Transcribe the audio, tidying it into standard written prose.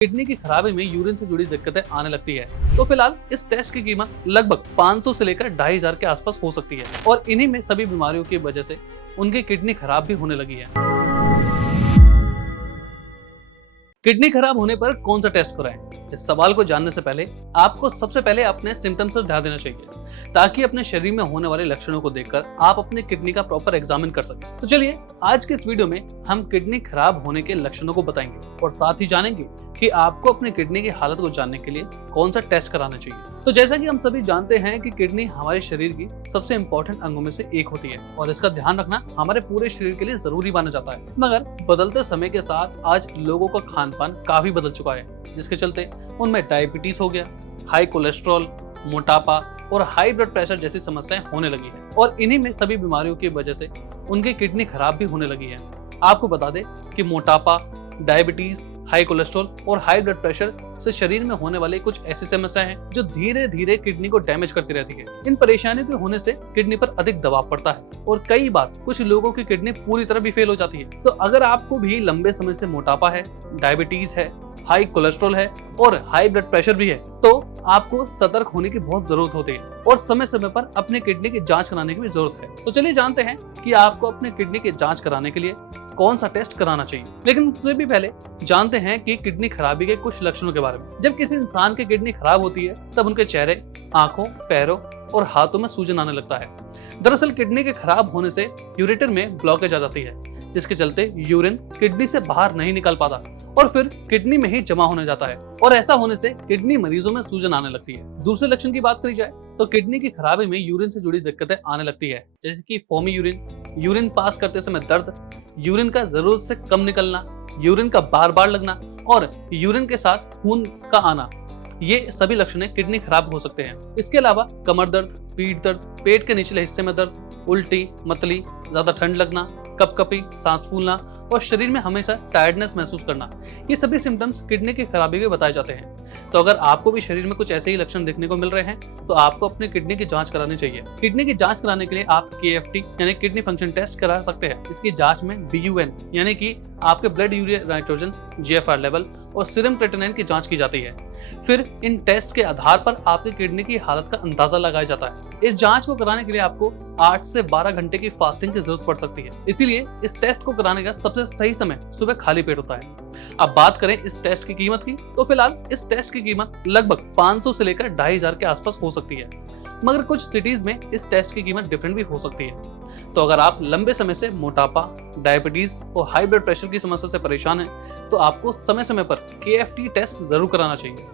Kidney की खराबी में यूरिन से जुड़ी दिक्कतें आने लगती है तो फिलहाल इस टेस्ट की कीमत लगभग 500 से लेकर 2500 के आसपास हो सकती है और इन्हीं में सभी बीमारियों की वजह से उनकी किडनी खराब भी होने लगी है। किडनी खराब होने पर कौन सा टेस्ट कराएं? इस सवाल को जानने से पहले आपको सबसे पहले अपने सिम्टम्स पर ध्यान देना चाहिए ताकि अपने शरीर में होने वाले लक्षणों को देखकर आप अपनी किडनी का प्रॉपर एग्जामिन कर सकें। तो चलिए आज के इस वीडियो में हम किडनी खराब होने के लक्षणों को बताएंगे और साथ ही जानेंगे कि आपको अपनी किडनी की हालत को जानने के लिए कौन सा टेस्ट कराना चाहिए। तो जैसा कि हम सभी जानते हैं कि किडनी हमारे शरीर की सबसे इम्पोर्टेंट अंगों में से एक होती है और इसका ध्यान रखना हमारे पूरे शरीर के लिए जरूरी माना जाता है। मगर बदलते समय के साथ आज लोगों का खान पान काफी बदल चुका है, जिसके चलते उनमें डायबिटीज हो गया, हाई कोलेस्ट्रॉल, मोटापा और हाई ब्लड प्रेशर जैसी समस्याएं होने लगी है और इन्हीं में सभी बीमारियों की वजह से उनकी किडनी खराब भी होने लगी है। आपको बता दें कि मोटापा, डायबिटीज, हाई कोलेस्ट्रॉल और हाई ब्लड प्रेशर से शरीर में होने वाली कुछ ऐसी समस्याएं हैं जो धीरे धीरे किडनी को डैमेज करती रहती है। इन परेशानियों के होने से किडनी पर अधिक दबाव पड़ता है और कई बार कुछ लोगों की किडनी पूरी तरह भी फेल हो जाती है। तो अगर आपको भी लंबे समय से मोटापा है, डायबिटीज है, हाई कोलेस्ट्रॉल है और हाई ब्लड प्रेशर भी है तो आपको सतर्क होने की बहुत जरूरत होती है और समय समय पर अपने किडनी की जांच कराने की भी जरूरत है। तो चलिए जानते हैं कि आपको अपने किडनी की जांच कराने के लिए कौन सा टेस्ट कराना चाहिए। लेकिन उससे भी पहले जानते हैं कि किडनी खराबी के कुछ लक्षणों के बारे में। जब किसी इंसान की किडनी खराब होती है तब उनके चेहरे, आंखों, पैरों और हाथों में सूजन आने लगता है। दरअसल किडनी के खराब होने से यूरेटर में ब्लॉकेज आ जाती है, जिसके चलते यूरिन किडनी से बाहर नहीं निकल पाता और फिर किडनी में ही जमा होने जाता है और ऐसा होने से किडनी मरीजों में सूजन आने लगती है। दूसरे लक्षण की बात करी जाए तो किडनी की खराबी में यूरिन से जुड़ी दिक्कतें आने लगती है, जैसे कि फोमी यूरिन, यूरिन पास करते समय दर्द, यूरिन का जरूरत से कम निकलना, यूरिन का बार बार लगना और यूरिन के साथ खून का आना। ये सभी लक्षण किडनी खराब हो सकते हैं। इसके अलावा कमर दर्द, पीठ दर्द, पेट के निचले हिस्से में दर्द, उल्टी, मतली, ज्यादा ठंड लगना, कपकपी, सांस फूलना और शरीर में हमेशा टायर्डनेस महसूस करना, ये सभी सिम्टम्स किडनी की खराबी के बताए जाते हैं। तो अगर आपको भी शरीर में कुछ ऐसे ही लक्षण देखने को मिल रहे हैं तो आपको अपनी किडनी की जांच करानी चाहिए। किडनी की जांच कराने के लिए आप KFT यानी किडनी फंक्शन टेस्ट करा सकते हैं। इसकी जांच में BUN यानी कि आपके blood urea nitrogen, GFR level और सीरम क्रिएटिनिन की जांच की जाती है। फिर इन टेस्ट के आधार पर आपकी किडनी की हालत का अंदाजा लगाया जाता है। इस जांच को कराने के लिए आपको 8 से 12 घंटे की फास्टिंग की जरूरत पड़ सकती है, इसीलिए इस टेस्ट को कराने का सबसे सही समय सुबह खाली पेट होता है। अब बात करें इस टेस्ट की कीमत की तो फिलहाल इस टेस्ट की कीमत लगभग 500 से लेकर 2500 के आसपास हो सकती है, मगर कुछ सिटीज में इस टेस्ट की कीमत डिफरेंट भी हो सकती है। तो अगर आप लंबे समय से मोटापा, डायबिटीज और हाई ब्लड प्रेशर की समस्या से परेशान हैं तो आपको समय समय पर KFT टेस्ट जरूर कराना चाहिए।